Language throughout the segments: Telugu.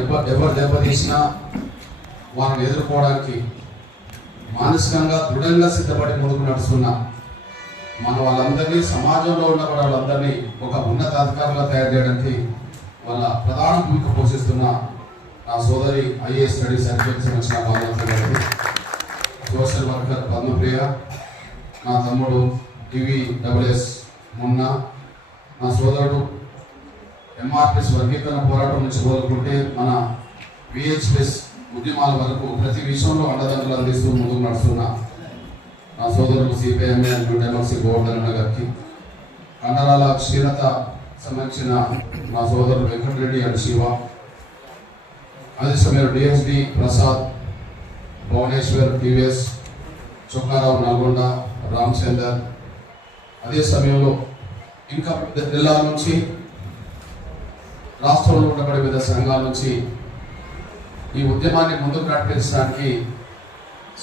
ఎవరు దెబ్బతీసినా వారిని ఎదుర్కోవడానికి మానసికంగా దృఢంగా సిద్ధపడి ముందుకు నడుస్తున్న మన వాళ్ళందరినీ, సమాజంలో ఉన్న వాళ్ళందరినీ ఒక ఉన్నతాధికారులుగా తయారు చేయడానికి వాళ్ళ ప్రధాన భూమిక పోషిస్తున్న నా సోదరి ఐఏఎస్ స్టడీ సర్టిఫికేట్ సంబంధించిన బాధ్యత, సోషల్ వర్కర్ పద్మప్రియ, నా తమ్ముడు TVSS మొన్న, నా సోదరుడు MRPS వర్గీకరణ పోరాటం నుంచి కోరుకుంటే మన VHS ఉద్యమాల వరకు ప్రతి విషయంలో అండదండలు అందిస్తూ ముందుకు నడుస్తున్న నా సోదరుడు CPIM డెమోక్రసీ గోవర్ధన్ గారికి, కండరాల క్షీణత సంబంధించిన నా సోదరుడు వెంకటరెడ్డి అండ్ శివ, అదే సమయంలో DSD ప్రసాద్, భువనేశ్వర్ TVS, చొక్కారావు నల్గొండ, రామచందర్, అదే సమయంలో ఇంకా జిల్లాల నుంచి, రాష్ట్రంలో ఉండబడే వివిధ సంఘాల నుంచి ఈ ఉద్యమాన్ని ముందుకు నడిపించడానికి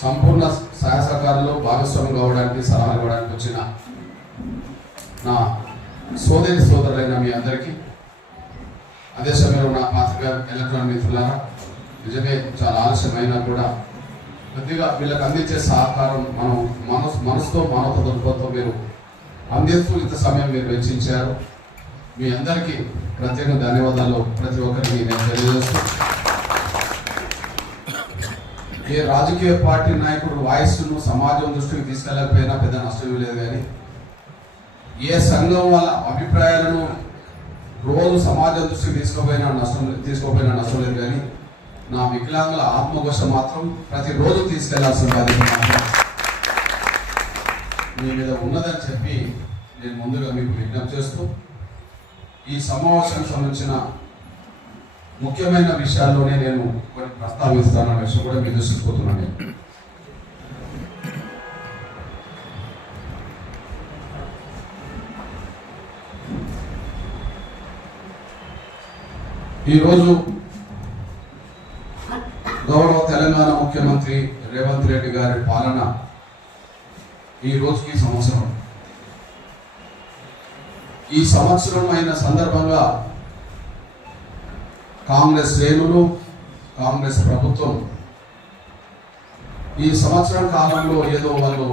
సంపూర్ణ సహాయ సహకారంలో భాగస్వామ్యం కావడానికి, సలహా ఇవ్వడానికి వచ్చిన నా సోదరులైన మీ అందరికీ, అదే సమయంలో నా పాత్రికా ఎలక్ట్రానిక్ మిత్రులారా, నిజమే చాలా ఆలస్యమైనా కూడా కొద్దిగా వీళ్ళకి అందించే సహకారం మనం మనసుతో మానవ దృక్పథంతో మీరు అందిస్తూ ఇంత సమయం మీరు వెచ్చించారు. మీ అందరికీ ప్రత్యేక ధన్యవాదాలు ప్రతి ఒక్కరికి నేను తెలియజేస్తూ, ఏ రాజకీయ పార్టీ నాయకుడు వాయిస్ను సమాజం దృష్టికి తీసుకెళ్ళకపోయినా పెద్ద నష్టం లేదు, కానీ ఏ సంఘం వాళ్ళ అభిప్రాయాలను రోజు సమాజం దృష్టికి తీసుకోపోయినా నష్టం లేదు, కానీ నా వికలాంగుల ఆత్మఘోష మాత్రం ప్రతిరోజు తీసుకెళ్లాల్సిన బాధ్యత మాత్రం మీ మీద ఉన్నదని చెప్పి నేను ముందుగా మీకు విజ్ఞప్తి చేస్తూ, ఈ సమావేశానికి సంబంధించిన ముఖ్యమైన విషయాల్లోనే నేను కొన్ని ప్రస్తావిస్తానన్న విషయం కూడా మీరు దృష్టిపోతున్నాను. ఈరోజు గౌరవ తెలంగాణ ముఖ్యమంత్రి రేవంత్ రెడ్డి గారి పాలన ఈ రోజుకి సంవత్సరం. ఈ సంవత్సరం అయిన సందర్భంగా కాంగ్రెస్ శ్రేణులు, కాంగ్రెస్ ప్రభుత్వం ఈ సంవత్సరం కాలంలో ఏదో వాళ్ళు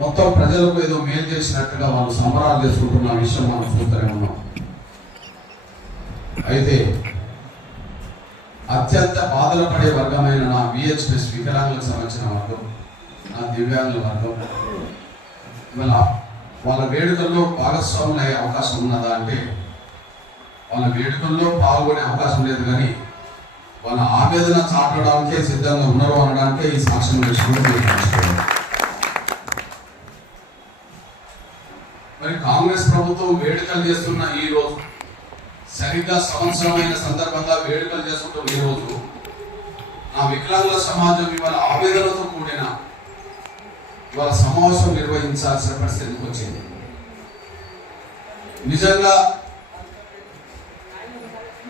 మొత్తం ప్రజలకు ఏదో మేలు చేసినట్టుగా వాళ్ళు సంబరాలు చేసుకుంటున్న విషయం మనం చూస్తూనే ఉన్నాం. అయితే అత్యంత బాధలు పడే వర్గమైన నా VHS వికలాంగులకు సంబంధించిన వర్గం, నా దివ్యాంగుల వర్గం, ఇవాళ వాళ్ళ వేడుకల్లో భాగస్వాములు అయ్యే అవకాశం ఉన్నదా అంటే వాళ్ళ వేడుకల్లో పాల్గొనే అవకాశం లేదు, కానీ వాళ్ళ ఆవేదన చాటడానికే సిద్ధంగా ఉన్నారు అనడానికే ఈ సాక్ష్యం తెలుసుకుంటూ మరి కాంగ్రెస్ ప్రభుత్వం వేడుకలు చేస్తున్న ఈ రోజు, సరిగ్గా సంవత్సరమైన సందర్భంగా వేడుకలు చేసుకుంటూ ఈ రోజు నా వికలాంగుల సమాజం ఇవాళ ఆవేదనతో కూడిన ఇవాళ సమావేశం నిర్వహించాల్సిన పరిస్థితికి వచ్చింది. నిజంగా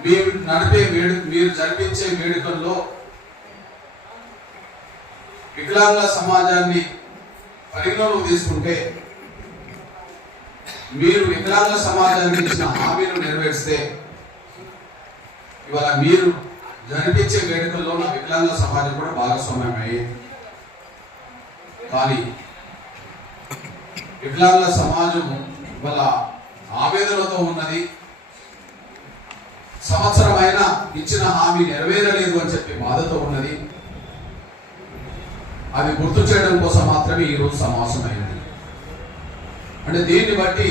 మీరు జరిపించే వేడుకల్లో వికలాంగుల సమాజాన్ని పరిగణలోకి తీసుకుంటే, మీరు వికలాంగుల సమాజానికి ఇచ్చిన హామీలు నెరవేర్స్తే ఇవాళ మీరు జరిపించే వేడుకల్లో నా వికలాంగుల సమాజం కూడా భాగస్వామ్యం అయ్యేది. కానీ వికలాంగుల సమాజం ఇవాళ ఆవేదనతో ఉన్నది. సంవత్సరం అయినా ఇచ్చిన హామీ నెరవేరలేదు అని చెప్పి బాధతో ఉన్నది. అది గుర్తు చేయడం కోసం మాత్రమే ఈరోజు సమావేశం అయింది. అంటే దీన్ని బట్టి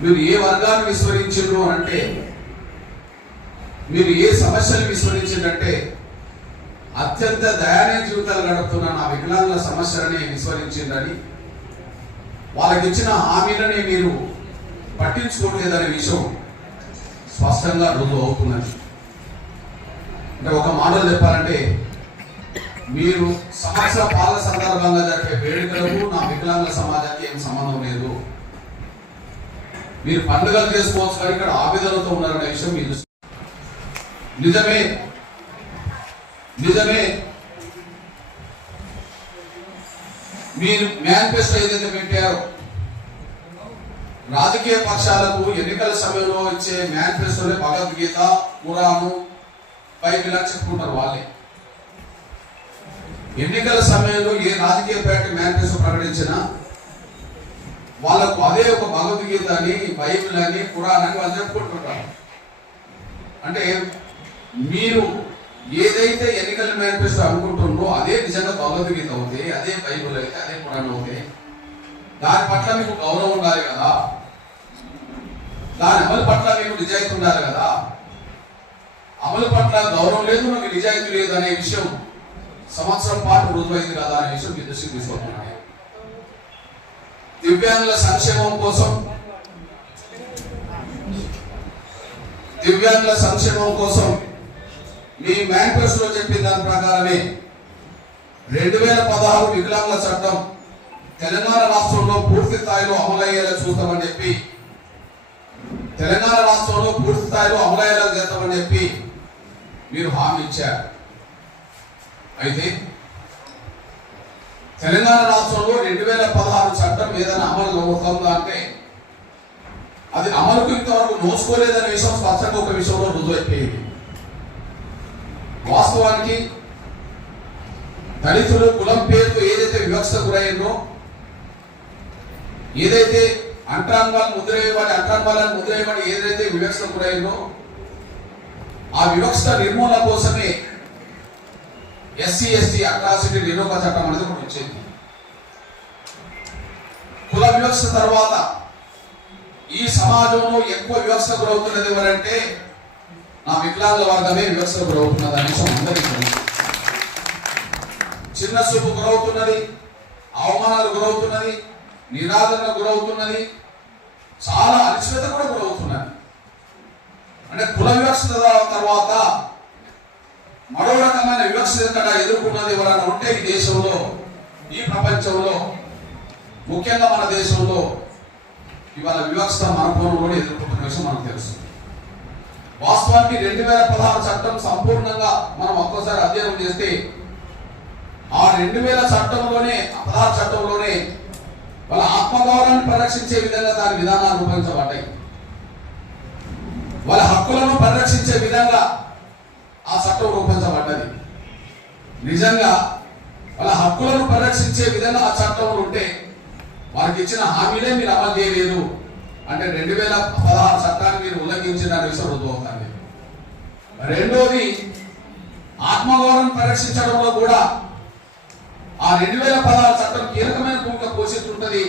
మీరు ఏ వర్గాన్ని విస్మరించారు అని అంటే, మీరు ఏ సమస్యలు విస్మరించారంటే, అత్యంత దయనీయ జీవితాలు గడుపుతున్న నా వికలాంగుల సమస్యలని విస్మరించిందని, వాళ్ళకి ఇచ్చిన హామీలని మీరు పట్టించుకోవట్లేదనే విషయం స్పష్టంగా రుజువు అవుతున్నది. అంటే ఒక మాటలు చెప్పాలంటే, మీరు సంవత్సర పాలన సందర్భంగా జరిపే వేడుకలకు నా వికలాంగుల సమాజానికి ఏం సంబంధం లేదు. మీరు పండుగలు చేసుకోవచ్చు, కానీ ఇక్కడ ఆవేదనతో ఉన్నారనే విషయం మీరు నిజమే. మీరు మేనిఫెస్టో ఏదైతే పెట్టారో రాజకీయ పక్షాలకు ఎన్నికల సమయంలో ఇచ్చే మేనిఫెస్టోలే భగవద్గీత, ఖురాను, బైబిల్ అని చెప్పుకుంటారు వాళ్ళే. ఎన్నికల సమయంలో ఏ రాజకీయ పార్టీ మేనిఫెస్టో ప్రకటించినా వాళ్ళకు అదే ఒక భగవద్గీత అని, బైబిల్ అని, ఖురాన్ అని వాళ్ళు చెప్పుకుంటుంటారు. అంటే మీరు ఏదైతే ఎన్నికల మేనిఫెస్టో అనుకుంటున్నారో అదే నిజంగా భగవద్గీత అవుతే, అదే బైబిల్ అయితే, అదే ఖురాన్ అవుతే దాని పట్ల మీకు గౌరవం ఉండాలి కదా, దాని అమలు పట్ల మీకు నిజాయితీ ఉండాలి కదా. అమలు పట్ల గౌరవం లేదు, మీకు నిజాయితీ లేదు అనే విషయం సంవత్సరం పాటు రుజువైంది కదా అనే విషయం మీ దృష్టికి తీసుకుంటున్నాను. దివ్యాంగుల సంక్షేమం కోసం మీ మేనిఫెస్టోలో చెప్పిన దాని ప్రకారమే 2016 వికలాంగుల చట్టం తెలంగాణ రాష్ట్రంలో పూర్తి స్థాయిలో అమలయ్యేలా చూస్తామని చెప్పి, చేస్తామని చెప్పి మీరు హామీ ఇచ్చారు. అయితే తెలంగాణ రాష్ట్రంలో 2016 చట్టం ఏదైనా అమలు అవుతుందా అంటే అది అమలుకు ఇంతవరకు నోసుకోలేదనే విషయం స్పష్టంగా ఒక విషయంలో రుజువైపోయింది. వాస్తవానికి దళితులు కులం పేరుతో ఏదైతే వివక్ష గురైందో, ఏదైతే అంటరాంగాలను ముద్రేయబడి ఏదైతే వివక్ష గురైందో ఆ వివక్ష నిర్మూలన కోసమే SC/ST అట్రాసిటీ నిరోధక చట్టం అనేది కూడా వచ్చింది. కుల వివక్ష తర్వాత ఈ సమాజంలో ఎక్కువ వివక్ష గురవుతున్నది ఎవరంటే నా వికలాంగుల వర్గమే వివక్ష గురవుతున్నది అనే విషయం అందరికీ తెలుసు. చిన్న చూపు గురవుతున్నది, అవమానాలు గురవుతున్నది, నిరాదరణ గురవుతున్నది, చాలా అనిశ్చిత కూడా గురవుతున్నది. అంటే కుల వివక్ష తర్వాత మరో రకమైన వివక్ష ఎదుర్కొన్నది ఎవరైనా ఉంటే ఈ దేశంలో, ఈ ప్రపంచంలో, ముఖ్యంగా మన దేశంలో ఇవాళ వివక్ష మనపూర్వం కూడా ఎదుర్కొంటున్న విషయం మనకు తెలుసు. వాస్తవానికి 2016 చట్టం సంపూర్ణంగా మనం ఒక్కసారి అధ్యయనం చేస్తే ఆ 2000 చట్టంలోనే 16 చట్టంలోనే వాళ్ళ ఆత్మగౌరవాన్ని పరిరక్షించే విధంగా దాని విధానాలు రూపొందించబడ్డాయి. వాళ్ళ హక్కులను పరిరక్షించే విధంగా ఆ చట్టం రూపొందించబడ్డది. నిజంగా వాళ్ళ హక్కులను పరిరక్షించే విధంగా ఆ చట్టంలో ఉంటే వారికి ఇచ్చిన హామీలే మీరు అమలు చేయలేదు అంటే 2016 చట్టాన్ని మీరు ఉల్లంఘించిన విషయం రుజువుతుంది. రెండోది, ఆత్మగౌరవం పరిరక్షించడంలో కూడా ఆ 2016 చట్టం కీలకమైన భూమిక పోషిస్తుంటది.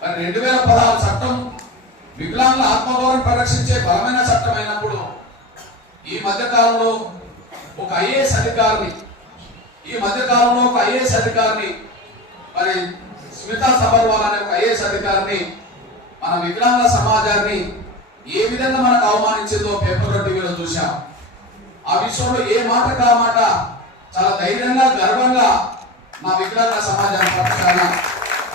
మరి 2016 చట్టం వికలాంగుల ఆత్మగౌరవం పరిరక్షించే బలమైన చట్టం అయినప్పుడు ఈ మధ్య కాలంలో ఒక ఐఏఎస్ అధికారిని మరి స్మితా సబర్వాల్ అనే ఒక ఐఏఎస్ అధికారిని మన వికలాంగుల సమాజాన్ని ఏ విధంగా మనకు అవమానించిందో పేపర్ టీవీలో చూశాం. ఆ విషయంలో ఏ మాట కామాట చాలా ధైర్యంగా, గర్వంగా మా వికలాంగుల సమాజాన్ని పక్షాన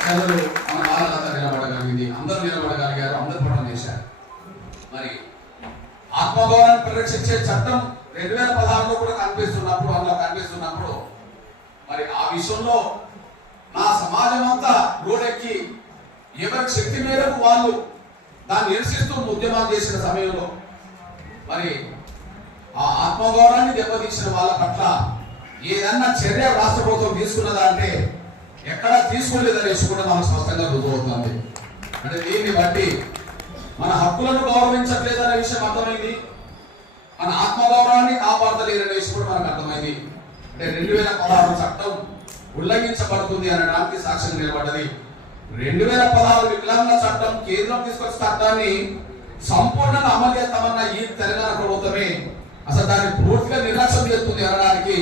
ప్రజలు మన బాలలత నిలబడగలిగింది. అందరూ నిలబడగలిగారు, అందరూ పట్టం చేశారు. మరి ఆత్మగౌరవాన్ని పరిరక్షించే చట్టం 2016లో కూడా కనిపిస్తున్నప్పుడు మరి ఆ విషయంలో నా సమాజం అంతా రోడెక్కి ఎవరి శక్తి మేరకు వాళ్ళు దాన్ని నిరసిస్తూ ఉద్యమాలు చేసిన సమయంలో మరి ఆ ఆత్మగౌరవాన్ని దెబ్బతీసిన వాళ్ళ పట్ల ఏదన్నా చర్య రాష్ట్ర ప్రభుత్వం తీసుకున్నదా అంటే ఎక్కడా తీసుకోలేదనే విషయం కూడా మనకు స్పష్టంగా రుజువుతుంది. అంటే దీన్ని బట్టి మన హక్కులను గౌరవించట్లేదనే విషయం అర్థమైంది, మన ఆత్మగౌరవాన్ని కాపాడలేదనే విషయం కూడా మనకు అర్థమైంది. అంటే 2016 చట్టం ఉల్లంఘించబడుతుంది అనడానికి సాక్ష్యం నిలబడ్డది. 2016 వికలాంగుల చట్టం కేంద్రం తీసుకొచ్చిన చట్టాన్ని సంపూర్ణంగా అమలు చేస్తామన్న ఈ తెలంగాణ ప్రభుత్వమే అసలు దాన్ని పూర్తిగా నిర్లక్ష్యం చేస్తుంది అనడానికి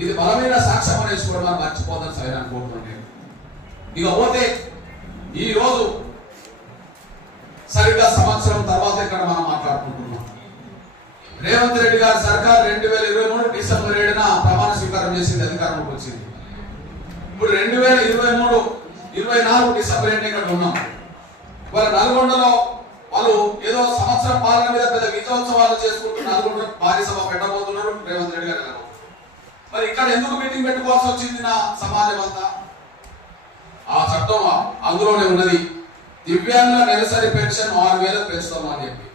ఇది బలమైన సాక్ష్యం అనేసి కూడా మనం మర్చిపోతాం సరే అనుకుంటున్నాను. ఇక పోతే ఈ రోజు సరిగ్గా సంవత్సరం తర్వాత ఇక్కడ మనం మాట్లాడుకుంటున్నాం. రేవంత్ రెడ్డి గారి సర్కార్ 2023 డిసెంబర్ 7న ప్రమాణ స్వీకారం చేసింది, అధికారంలోకి వచ్చింది. ఇప్పుడు 2024 డిసెంబర్ 8 ఇక్కడ ఉన్నాం. వాళ్ళ నల్గొండలో వాళ్ళు ఏదో సంవత్సరం పాలన మీద పెద్ద విజయోత్సవాలు చేసుకుంటూ నల్గొండలో భారీ సభ పెట్టబోతున్నారు రేవంత్ రెడ్డి గారు. మరి ఇక్కడ ఎందుకు మీటింగ్ పెట్టుకోవాల్సి వచ్చింది నా సమాజం అంతా? ఆ చట్టం అందులోనే ఉన్నది. దివ్యాంగుల నెలసరి పెన్షన్ 6,000 పెంచుతామని చెప్పి,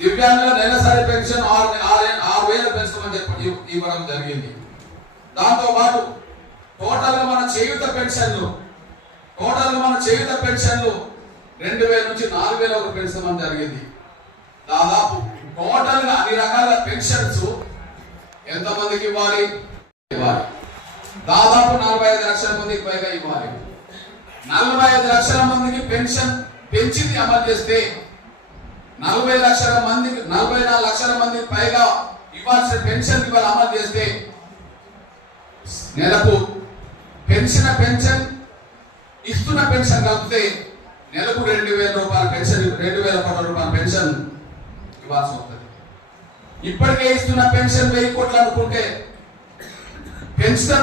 దివ్యాంగుల నెలసరి పెన్షన్ 6,000 పెంచుతామని చెప్పి ఇవ్వడం జరిగింది. దాంతో పాటు టోటల్ మన చేయూత పెన్షన్లు 2,000 నుంచి 4,000 పెంచడం జరిగింది. దాదాపు టోటల్ గా అన్ని రకాల పెన్షన్స్ ఎంతమందికి ఇవ్వాలి? దాదాపు 45 లక్షల మందికి పైగా ఇవ్వాలి. 45 లక్షల మందికి పెన్షన్ పెంచింది అమలు చేస్తే 44 లక్షల మందికి పైగా ఇవ్వాల్సిన పెన్షన్ ఇవాళ అమలు చేస్తే నెలకు పెన్షన్ ఇస్తున్న పెన్షన్ కలిపితే నెలకు 2,000 రూపాయల పెన్షన్, 2,000 కోట్ల రూపాయల పెన్షన్ ఇవ్వాల్సి ఉంటుంది. ఇప్పటికే ఇస్తున్న పెన్షన్ 1,000 కోట్లు అనుకుంటే పెంచిన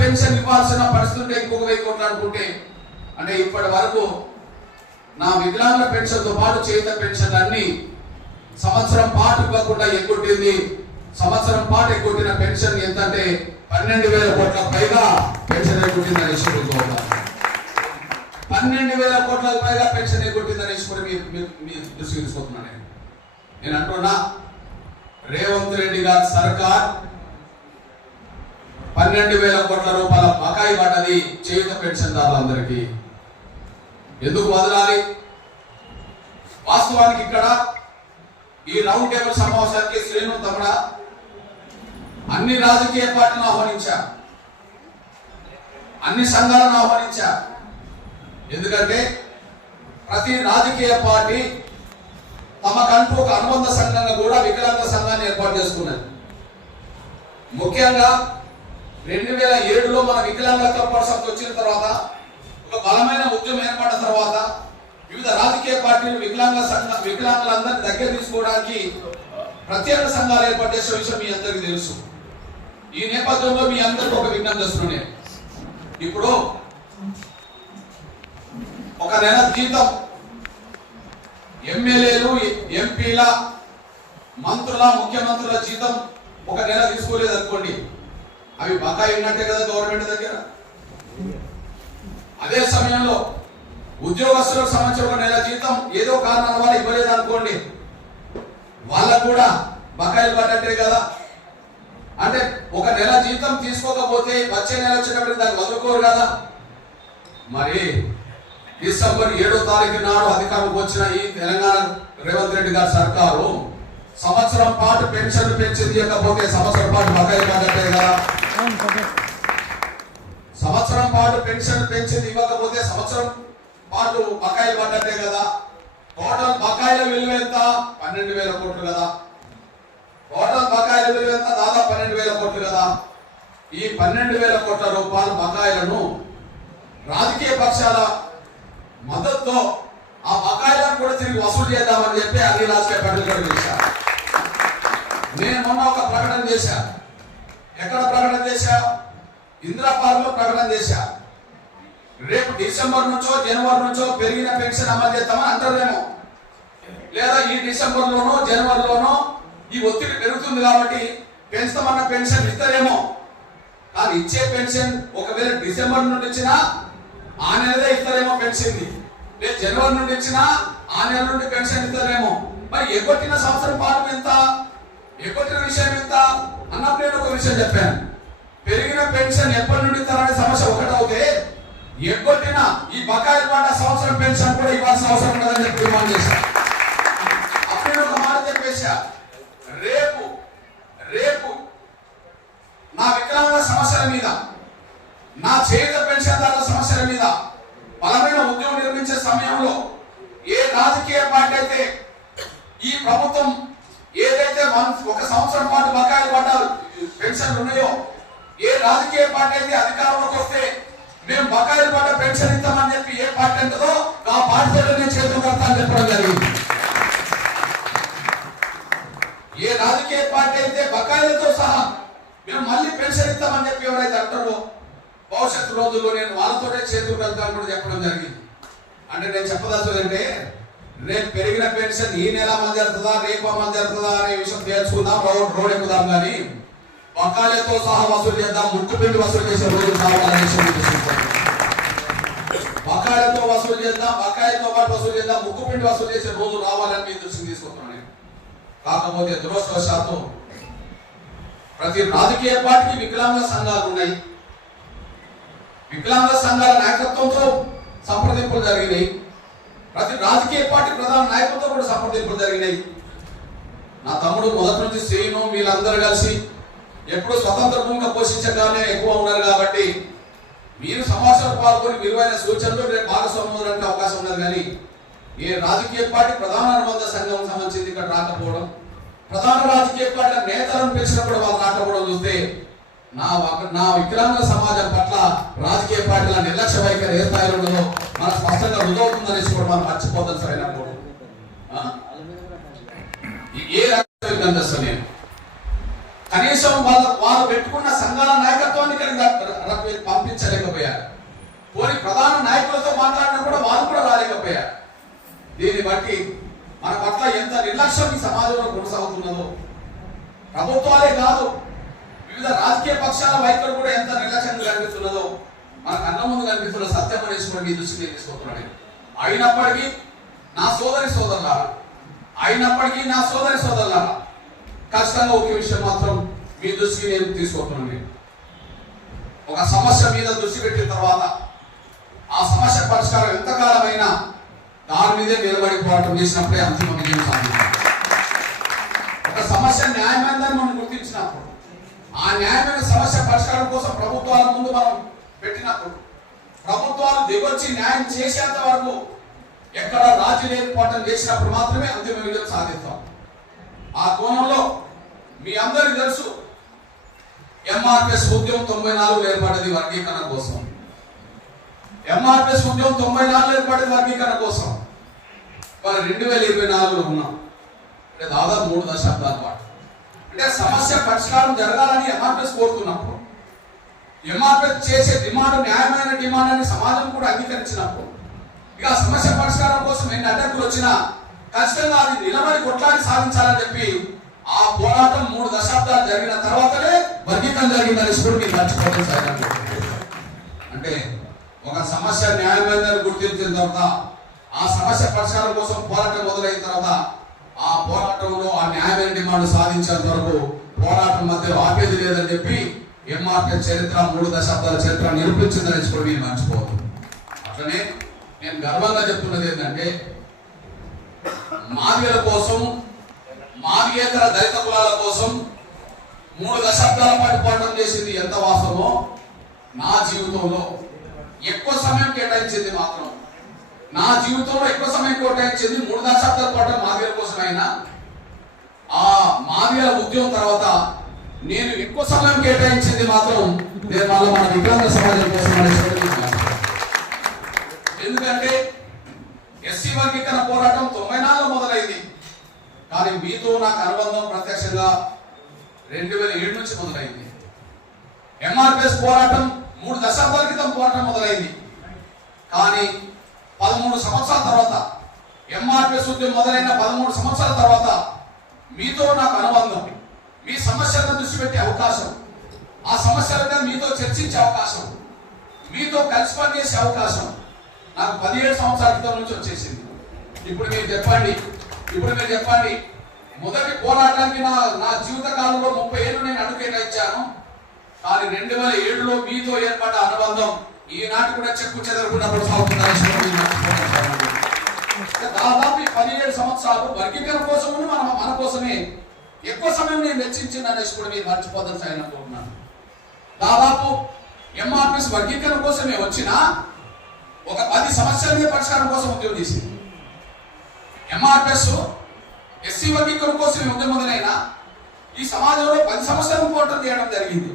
పెన్షన్ ఇవ్వాల్సిన పరిస్థితి ఉంటే ఇంకొక 1,000 కోట్లు అనుకుంటే, అంటే ఇప్పటి వరకు నా వికలాంగుల పెన్షన్ తో పాటు చేత పెన్షన్ అన్ని సంవత్సరం పాటు ఇవ్వకుండా ఎగ్గొట్టింది. సంవత్సరం పాటు ఎగ్గొట్టిన పెన్షన్ ఎంత అంటే 12,000 కోట్ల పైగా పెన్షన్ ఎగ్గొట్టిందని ఇష్టపడుకోవాలి. 12,000 కోట్ల పైగా పెన్షన్ ఎగ్గొట్టిందని ఇష్టపడి మీ దృష్టికి తీసుకుంటున్నాను. నేను అంటున్నా, రేవంత్ రెడ్డి గారి సర్కార్ 12,000 కోట్ల రూపాయల బకాయి పడ్డది చేయుత పెన్షన్దారులందరికీ. ఎందుకు వదలాలి? వాస్తవానికి ఇక్కడ ఈ రౌండ్ టేబుల్ సమావేశానికి శ్రేణు తమడ అన్ని రాజకీయ పార్టీలను ఆహ్వానించా, అన్ని సంఘాలను ఆహ్వానించా. ఎందుకంటే ప్రతి రాజకీయ పార్టీ తమకంటూ ఒక అనుబంధ సంఘంగా కూడా వికలాంగ సంఘాన్ని ఏర్పాటు చేసుకున్నది. ముఖ్యంగా 2007లో మన వికలాంగ క్లబ్ వచ్చిన తర్వాత, ఒక బలమైన ఉద్యమం ఏర్పడిన తర్వాత వివిధ రాజకీయ పార్టీలు వికలాంగులందరినీ దగ్గర తీసుకోవడానికి ప్రత్యేక సంఘాలు ఏర్పాటు చేసే విషయం మీ అందరికీ తెలుసు. ఈ నేపథ్యంలో మీ అందరికీ ఒక విజ్ఞప్తి చేస్తున్నాను. ఇప్పుడు ఒక నెల జీతం ఎమ్మెల్యేలు, ఎంపీల, మంత్రుల, ముఖ్యమంత్రుల జీతం ఒక నెల తీసుకోలేదు అనుకోండి, అవి బకాయి ఉన్నట్టే కదా గవర్నమెంట్ దగ్గర. అదే సమయంలో ఉద్యోగస్తులకు సంబంధించిన ఒక నెల జీతం ఏదో కారణాల వల్ల ఇవ్వలేదు అనుకోండి, వాళ్ళకు కూడా బకాయిలు పడ్డట్టే కదా. అంటే ఒక నెల జీతం తీసుకోకపోతే వచ్చే నెల వచ్చేటప్పటికి దాన్ని వదులుకోరు కదా. మరి డిసెంబర్ 7వ తారీఖు నాడు అధికారంలోకి వచ్చిన ఈ తెలంగాణ రేవంత్ రెడ్డి గారి సర్కారు సంవత్సరం పాటు పెన్షన్ పెంచింది, ఇవ్వకపోతే సంవత్సరం పాటు బకాయిలు పడ్డట్టే కదా. సంవత్సరం పాటు పెన్షన్ పెంచింది, ఇవ్వకపోతే సంవత్సరం పాటు బకాయిలు పడ్డట్టే కదా. టోటల్ బకాయిల విలువ ఎంత? 12,000 కోట్లు కదా. టోటల్ బకాయిల విలువ ఎంత? దాదాపు 12,000 కోట్లు కదా. ఈ 12,000 కోట్ల రూపాయల బకాయిలను రాజకీయ పక్షాల మద్దతుతో ఆ బకాయిలను కూడా తిరిగి వసూలు చేద్దామని చెప్పి అన్ని రాజకీయ పార్టీలు కూడా చేశారు. నేను మొన్న ఒక ప్రకటన చేశా. ఎక్కడ ప్రకటన చేశా? ఇందిరా పార్క్ లో ప్రకటన చేశా. రేపు డిసెంబర్ నుంచో జనవరి నుంచో పెరిగిన పెన్షన్ అమలు చేస్తామని అంటారేమో, లేదా ఈ డిసెంబర్ లోనో జనవరిలోనో ఈ ఒత్తిడి పెరుగుతుంది కాబట్టి పెంచుతామన్న పెన్షన్ ఇస్తారేమో. కానీ ఇచ్చే పెన్షన్ ఒకవేళ డిసెంబర్ నుండి ఇచ్చినా ఆ నెలదే ఇస్తారేమో పెన్షన్, లేదు జనవరి నుండి ఇచ్చినా ఆ నెల నుండి పెన్షన్ ఇస్తారేమో. మరి ఎగ్గొట్టిన సంవత్సరం పాటు ఎంత, ఎగ్గొట్టిన విషయం ఎంత అన్నప్పుడు నేను ఒక విషయం చెప్పాను. పెరిగిన పెన్షన్ ఎప్పటి నుండి ఇస్తారనే సమస్య ఒకటవుతే, ఎగ్గొట్టిన ఈ బకాయిలు పడ్డ సంవత్సరం పెన్షన్ కూడా ఇవ్వాల్సిన అవసరం ఉండదని చెప్పి డిమాండ్ చేశాను. అప్పుడు ఒక మాట చెప్పేశా, రేపు నా వికలాంగ సమస్యల మీద, నా చేయుత పెన్షన్దారుల సమస్యల మీద బలమైన ఉద్యమం నిర్మించే సమయంలో ఏ రాజకీయ పార్టీ అయితే ఈ ప్రభుత్వం ఏదైతే ఒక సంవత్సరం పాటు బకాయిలు పడ్డ పెన్షన్లు ఉన్నాయో, ఏ రాజకీయ పార్టీ అయితే అధికారంలోకి వస్తే మేము బకాయిలు పడ్డ పెన్షన్ ఇస్తామని చెప్పి ఏ పార్టీ అంటదో ఆ పార్టీతో నేను చేతులు కడతానని చెప్పడం జరిగింది. ఏ రాజకీయ పార్టీ అయితే బకాయిలతో సహా మేము మళ్ళీ పెన్షన్ ఇస్తామని చెప్పి ఎవరైతే అంటారో భవిష్యత్తు రోజుల్లో నేను వాళ్ళతోనే చేతులు కలుతాను కూడా చెప్పడం జరిగింది. అంటే నేను చెప్పదలుచుకుంటే, రేపు పెరిగిన పెన్షన్ ఈ నెల అమలు జరుగుతుందా, రేపు అమలు జరుగుతుందా అనే విషయం తెలుసుకుందాం, రోడ్ ఎక్కుదాం. కానీ బకాయిలతో సహా వసూలు చేద్దాం, ముక్కు పిండి వసూలు చేసే రోజులు కావాలనే విషయం. బకాయిలతో వసూలు చేద్దాం, బకాయిలతో పాటు వసూలు చేద్దాం, ముక్కుపిండి వసూలు చేసే రోజు రావాలని మీ దృష్టికి తీసుకుంటున్నాను. కాకపోతే దురదృష్టవశాత్తు ప్రతి రాజకీయ పార్టీకి వికలాంగ సంఘాలు ఉన్నాయి. వికలాంగ సంఘాల నాయకత్వంతో సంప్రదింపులు జరిగినాయి. ప్రతి రాజకీయ పార్టీ ప్రధాన నాయకులతో కూడా సంప్రదింపులు జరిగినాయి. నా తమ్ముడు మొదటి నుంచి శ్రీను వీళ్ళందరూ కలిసి ఎప్పుడు స్వతంత్ర భూమిక పోషించగానే ఎక్కువ ఉన్నారు కాబట్టి మీరు సమాచారం పాల్గొని విలువైన సూచనలు రేపు భాగస్వామ్యం అవకాశం ఉన్నది. కానీ ఏ రాజకీయ పార్టీ ప్రధాన అనుబంధ సంఘం సంబంధించింది ఇక్కడ రాకపోవడం, ప్రధాన రాజకీయ పార్టీ నేతలను పిలిచినప్పుడు వాళ్ళు రాకపోవడం చూస్తే నా వికలాంగ సమాజం పట్ల రాజకీయ పార్టీల నిర్లక్ష్య వైఖరి ఏ స్థాయిలో ఉన్నదో మనకు స్పష్టంగా రుజువుతుందనేసి కూడా మనం మర్చిపోతాం. సరైనప్పుడు ఏ రకంగా నేను కనీసం వాళ్ళు పెట్టుకున్న సంఘాల నాయకత్వాన్ని పంపించలేకపోయారు. పోనీ ప్రధాన నాయకులతో మాట్లాడినా కూడా వాళ్ళు కూడా రాలేకపోయారు. దీన్ని బట్టి మన పట్ల ఎంత నిర్లక్ష్యం ఈ సమాజంలో కొనసాగుతున్నదో, ప్రభుత్వాలే కాదు వివిధ రాజకీయ పక్షాల వైఖరి కూడా ఎంత నిర్లక్ష్యంగా కనిపిస్తున్నదో మనకు అన్న ముందు కనిపిస్తున్న సత్యం అనేసి కూడా మీ దృష్టికి తీసుకుంటున్నాను. అయినప్పటికీ నా సోదరి సోదరులారా ఖచ్చితంగా ఒక విషయం మాత్రం మీ దృష్టికి నేను తీసుకుంటున్నాను. ఒక సమస్య మీద దృష్టి పెట్టిన తర్వాత ఆ సమస్య పరిష్కారం ఎంతకాలమైనా దాని మీదే నిలబడి పోరాటం చేసినప్పుడే అంతిమ విజయం సాధించాలి. ఒక సమస్య న్యాయమైనదని మనం గుర్తించినప్పుడు, ఆ న్యాయమైన సమస్య పరిష్కారం కోసం ప్రభుత్వాల ముందు మనం పెట్టినప్పుడు, ప్రభుత్వాలు దిగొచ్చి న్యాయం చేసేంత వరకు ఎక్కడ రాజీ లేని పోరాటం చేసినప్పుడు మాత్రమే అంతిమ విజయం సాధిస్తాం. ఆ కోణంలో మీ అందరికీ తెలుసు, ఎంఆర్పిఎస్ ఉద్యమం 94 ఏర్పడింది వర్గీకరణ కోసం. ఎంఆర్పిఎస్ ఉద్యమం 94 ఏర్పడింది వర్గీకరణ కోసం. మరి 2024లో ఉన్నాం అంటే దాదాపు 3 దశాబ్దాల పాటు. అంటే సమస్య పరిష్కారం జరగాలని ఎంఆర్పిఎస్ కోరుతున్నప్పుడు, ఎంఆర్పిఎస్ చేసే డిమాండ్ న్యాయమైన డిమాండ్ అని సమాజం కూడా అంగీకరించినప్పుడు, ఇక సమస్య పరిష్కారం కోసం ఎన్ని అడ్డంకులు వచ్చినా ఖచ్చితంగా అది నిలబడి కొట్లాడి సాధించాలని చెప్పి ఆ పోరాటం 3 దశాబ్దాలు జరిగిన తర్వాతనే వర్గీకరణ జరిగిందని కూడా మీరు మర్చిపోతారు. అంటే ఒక సమస్య న్యాయమైనదని గుర్తించిన తర్వాత, ఆ సమస్య పరిష్కారం కోసం పోరాటం మొదలైన తర్వాత ఆ పోరాటంలో ఆ న్యాయమైన డిమాండ్ సాధించేంత వరకు పోరాటం మధ్యలో ఆపేది లేదని చెప్పి ఎంఆర్పిఎస్ చరిత్ర 3 దశాబ్దాల చరిత్ర నిరూపించిందని కూడా మీరు మర్చిపోదు. అట్లనే నేను గర్వంగా చెప్తున్నది ఏంటంటే, మాదిగల కోసం, మాదిగేతర దళిత కులాల కోసం 3 దశాబ్దాల పాటు పోరాటం చేసింది ఎంత వాస్తవమో, నా జీవితంలో ఎక్కువ సమయం కేటాయించింది మాత్రం, నా జీవితంలో ఎక్కువ సమయం కేటాయించింది 3 దశాబ్దాల పాటు మాదిగల కోసం అయినా, ఆ మాదిగల ఉద్యమం తర్వాత నేను ఎక్కువ సమయం కేటాయించింది మాత్రం నేను మళ్ళీ మన వికలాంగ సమాజం కోసం. ఎందుకంటే ఎస్సీ వర్గీకరణ పోరాటం 94లో మొదలైంది. కానీ మీతో నాకు అనుబంధం ప్రత్యక్షంగా 2007 నుంచి మొదలైంది. ఎంఆర్పిఎస్ పోరాటం 3 దశాబ్దాల క్రితం పోరాటం మొదలైంది. కానీ 13 సంవత్సరాల తర్వాత, ఎంఆర్పిఎస్ ఉద్యమం మొదలైన 13 సంవత్సరాల తర్వాత మీతో నాకు అనుబంధం, మీ సమస్యలను దృష్టి పెట్టే అవకాశం, ఆ సమస్యల మీద మీతో చర్చించే అవకాశం, మీతో కలిసి పనిచేసే అవకాశం నాకు 17 సంవత్సరాల క్రితం నుంచి వచ్చేసింది. ఇప్పుడు మీరు చెప్పండి, మొదటి పోరాటానికి నా జీవిత కాలంలో 30 ఏళ్ళు నేను అడుగుకేటాయించాను. కానీ 2007లో మీతో ఏర్పడ్డ అనుబంధం ఈనాటి కూడా చెక్కు చెదరకుండా కొనసాగుతుందని దాదాపు 17 సంవత్సరాలు వర్గీకరణ కోసం మన కోసమే ఎక్కువ సమయం నేను వెచ్చించింది అనేసి కూడా మీరు మర్చిపోతాను సార్ అనుకుంటున్నాను. దాదాపు ఎంఆర్పిఎస్ వర్గీకరణ కోసమే వచ్చిన ఒక 10 సమస్యల మీద పరిష్కారం కోసం ఉద్యమం చేసింది. ఎంఆర్పిఎస్ ఎస్సీ వర్గీకరణ కోసం ఉద్యమం మొదలైనా ఈ సమాజంలో 10 సమస్యలను పోరాటం చేయడం జరిగింది.